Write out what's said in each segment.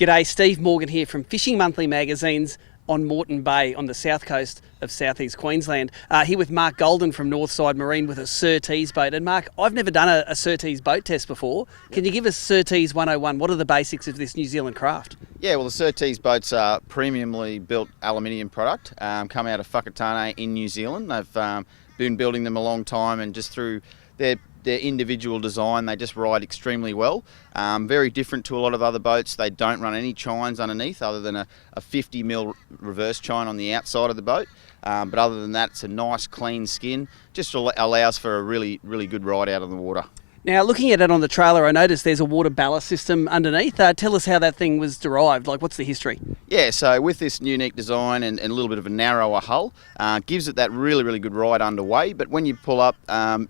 G'day, Steve Morgan here from Fishing Monthly Magazines on Moreton Bay on the south coast of southeast Queensland. Here with Mark Golden from Northside Marine with a Surtees boat. And Mark, I've never done a Surtees boat test before. Can you give us Surtees 101? What are the basics of this New Zealand craft? Yeah, well, the Surtees boats are premiumly built aluminium product, come out of Whakatane in New Zealand. They've been building them a long time, and just through their individual design, they just ride extremely well. Very different to a lot of other boats. They don't run any chines underneath other than a 50mm reverse chine on the outside of the boat. But other than that, it's a nice clean skin. Just allows for a really good ride out on the water. Now, looking at it on the trailer, I noticed there's a water ballast system underneath. Tell us how that thing was derived. Like, what's the history? Yeah, so with this unique design and a little bit of a narrower hull, gives it that really good ride underway. But when you pull up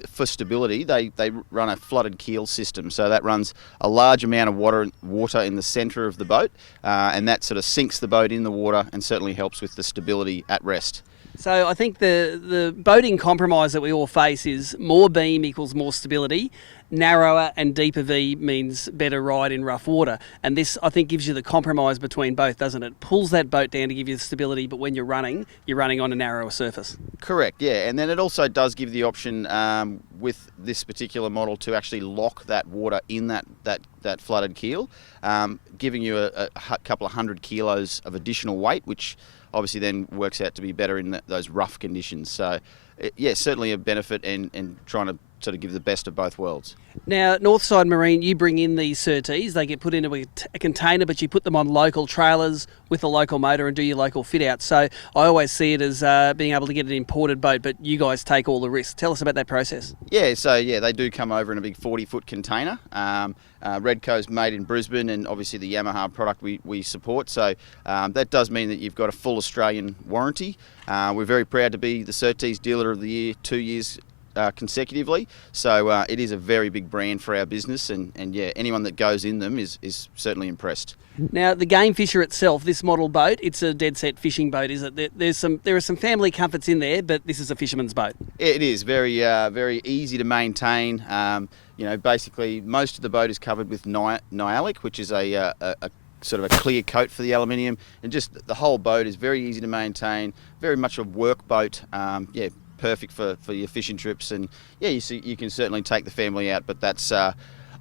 for stability, they run a flooded keel system. So that runs a large amount of water in the centre of the boat, and that sort of sinks the boat in the water and certainly helps with the stability at rest. So I think the boating compromise that we all face is more beam equals more stability. Narrower and deeper V means better ride in rough water. And this, I think, gives you the compromise between both, doesn't it? Pulls that boat down to give you the stability, but when you're running on a narrower surface. Correct, yeah. And then it also does give the option with this particular model to actually lock that water in that flooded keel, giving you a couple of 100 kilos of additional weight, which obviously then works out to be better in those rough conditions. So, yeah, certainly a benefit in trying to sort of give the best of both worlds. Now, Northside Marine, you bring in these Surtees. They get put into a container, but you put them on local trailers with a local motor and do your local fit out. So I always see it as being able to get an imported boat, but you guys take all the risks. Tell us about that process. Yeah, so yeah, they do come over in a big 40-foot container. Redco's made in Brisbane, and obviously the Yamaha product we support. So that does mean that you've got a full Australian warranty. We're very proud to be the Surtees Dealer of the Year 2 years consecutively, so it is a very big brand for our business, and yeah, anyone that goes in them is certainly impressed. Now, the Game Fisher itself, this model boat, it's a dead set fishing boat, is it? There are some family comforts in there, but this is a fisherman's boat. It is very easy to maintain. You know, basically most of the boat is covered with nyalic, which is a sort of a clear coat for the aluminium, and just the whole boat is very easy to maintain, very much a work boat. Yeah, perfect for your fishing trips, and yeah, you can certainly take the family out. But that's I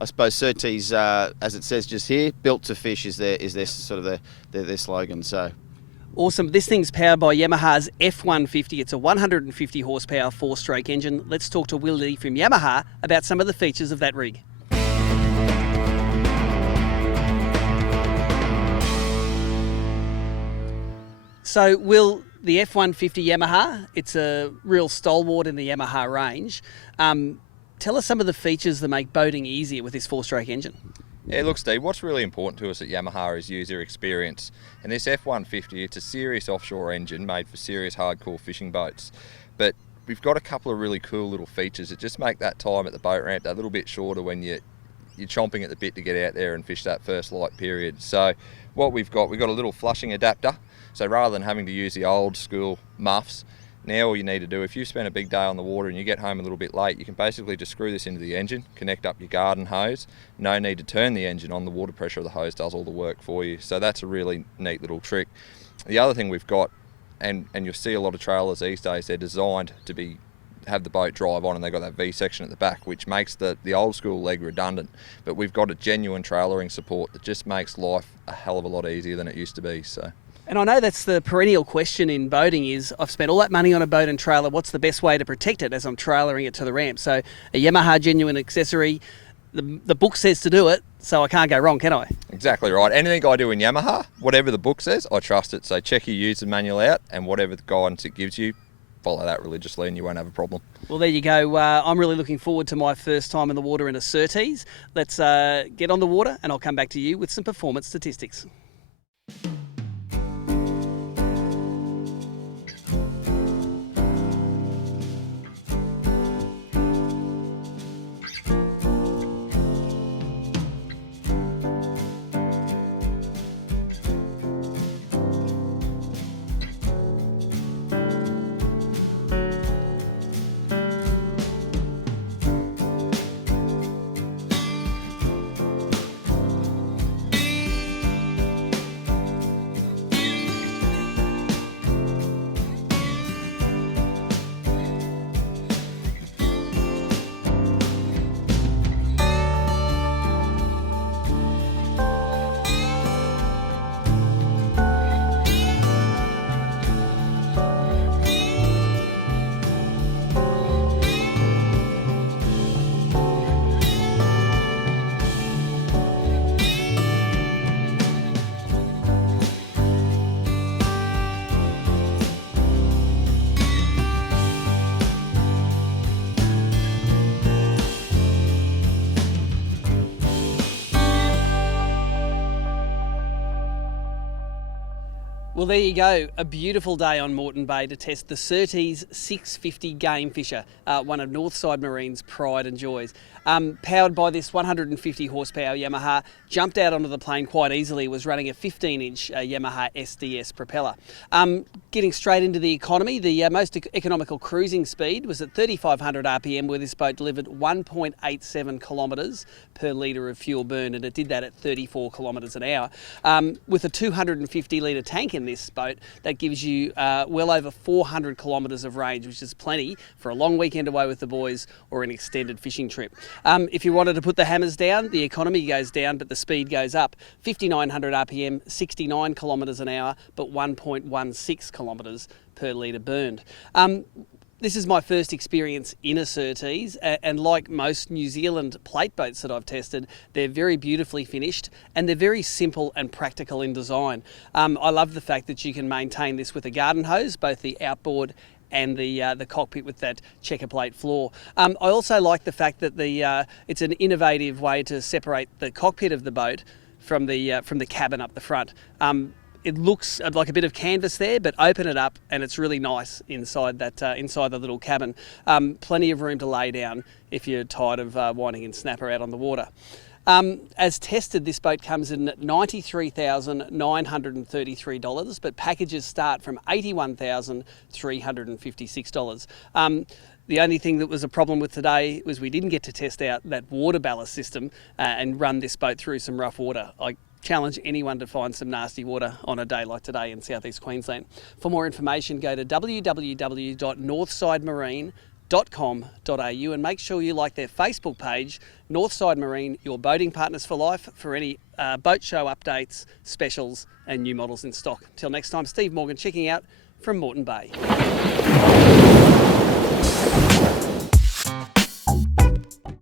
suppose Surtees, as it says just here, built to fish is their sort of their slogan. So awesome. This thing's powered by Yamaha's F150. It's a 150 horsepower 4-stroke engine. Let's talk to Will Lee from Yamaha about some of the features of that rig. So, Will, the F150 Yamaha, it's a real stalwart in the Yamaha range. Tell us some of the features that make boating easier with this 4-stroke engine. Yeah, look, Steve, what's really important to us at Yamaha is user experience. And this F150, it's a serious offshore engine made for serious hardcore fishing boats. But we've got a couple of really cool little features that just make that time at the boat ramp that little bit shorter when you're chomping at the bit to get out there and fish that first light period. So what we've got a little flushing adapter. So rather than having to use the old school muffs, now all you need to do, if you spend a big day on the water and you get home a little bit late, you can basically just screw this into the engine, connect up your garden hose. No need to turn the engine on, the water pressure of the hose does all the work for you. So that's a really neat little trick. The other thing we've got, and you'll see a lot of trailers these days, they're designed to have the boat drive on, and they've got that V section at the back, which makes the old school leg redundant. But we've got a genuine trailering support that just makes life a hell of a lot easier than it used to be. So. And I know that's the perennial question in boating is, I've spent all that money on a boat and trailer, what's the best way to protect it as I'm trailering it to the ramp? So a Yamaha genuine accessory, the book says to do it, so I can't go wrong, can I? Exactly right. Anything I do in Yamaha, whatever the book says, I trust it. So check your user manual out, and whatever the guidance it gives you, follow that religiously and you won't have a problem. Well, there you go. I'm really looking forward to my first time in the water in a Surtees. Let's get on the water, and I'll come back to you with some performance statistics. Well, there you go. A beautiful day on Moreton Bay to test the Surtees 650 Game Fisher, one of Northside Marine's pride and joys. Powered by this 150 horsepower Yamaha, jumped out onto the plane quite easily, was running a 15-inch Yamaha SDS propeller. Getting straight into the economy, the most economical cruising speed was at 3,500 RPM, where this boat delivered 1.87 kilometres per litre of fuel burned, and it did that at 34 kilometres an hour. With a 250 litre tank in this boat, that gives you well over 400 kilometres of range, which is plenty for a long weekend away with the boys or an extended fishing trip. If you wanted to put the hammers down, the economy goes down, but the speed goes up. 5,900 RPM, 69 kilometres an hour, but 1.16 kilometres per litre burned. This is my first experience in a Surtees, and like most New Zealand plate boats that I've tested, they're very beautifully finished and they're very simple and practical in design. I love the fact that you can maintain this with a garden hose, both the outboard and the cockpit with that checker plate floor. I also like the fact that it's an innovative way to separate the cockpit of the boat from the cabin up the front. It looks like a bit of canvas there, but open it up and it's really nice inside the little cabin. Plenty of room to lay down if you're tired of winding and snapper out on the water. As tested, this boat comes in at $93,933, but packages start from $81,356. The only thing that was a problem with today was we didn't get to test out that water ballast system and run this boat through some rough water. I challenge anyone to find some nasty water on a day like today in southeast Queensland. For more information, go to www.northsidemarine.com.au and make sure you like their Facebook page, Northside Marine, your boating partners for life, for any boat show updates, specials and new models in stock. Till next time, Steve Morgan checking out from Moreton Bay.